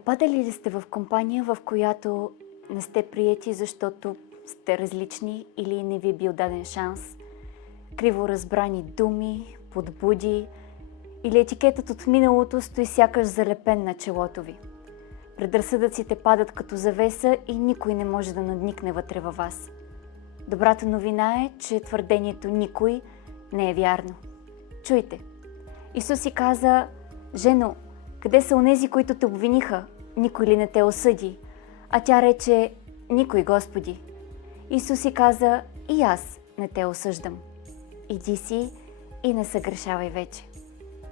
Попадали ли сте в компания, в която не сте приети, защото сте различни или не ви е бил даден шанс? Криво разбрани думи, подбуди или етикетът от миналото стои сякаш залепен на челото ви. Предразсъдъците падат като завеса и никой не може да надникне вътре във вас. Добрата новина е, че твърдението никой не е вярно. Чуйте! Исус си каза: „Жено, къде са онези, които те обвиниха? Никой ли не те осъди?“ А тя рече: „Никой, Господи.“ Исус си каза: „И аз не те осъждам. Иди си и не съгрешавай вече.“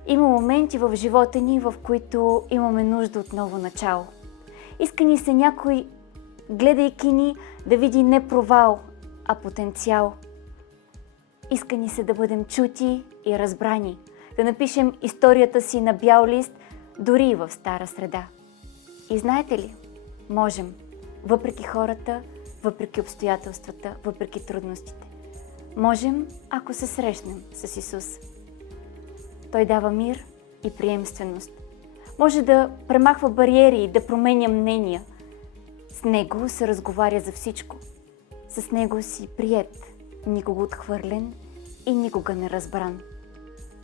Има моменти в живота ни, в които имаме нужда от ново начало. Иска ни се някой, гледайки ни, да види не провал, а потенциал. Иска ни се да бъдем чути и разбрани, да напишем историята си на бял лист, дори и в стара среда. И знаете ли, можем, въпреки хората, въпреки обстоятелствата, въпреки трудностите. Можем, ако се срещнем с Исус. Той дава мир и приемственост. Може да премахва бариери и да променя мнения. С Него се разговаря за всичко. С Него си приет, никога отхвърлен и никога неразбран.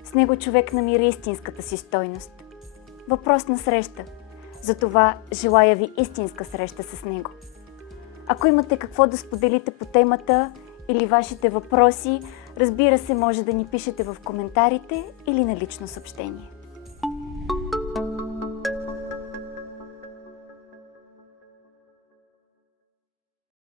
С Него човек намира истинската си стойност. Въпрос на среща. Затова желая ви истинска среща с Него. Ако имате какво да споделите по темата или вашите въпроси, разбира се, може да ни пишете в коментарите или на лично съобщение.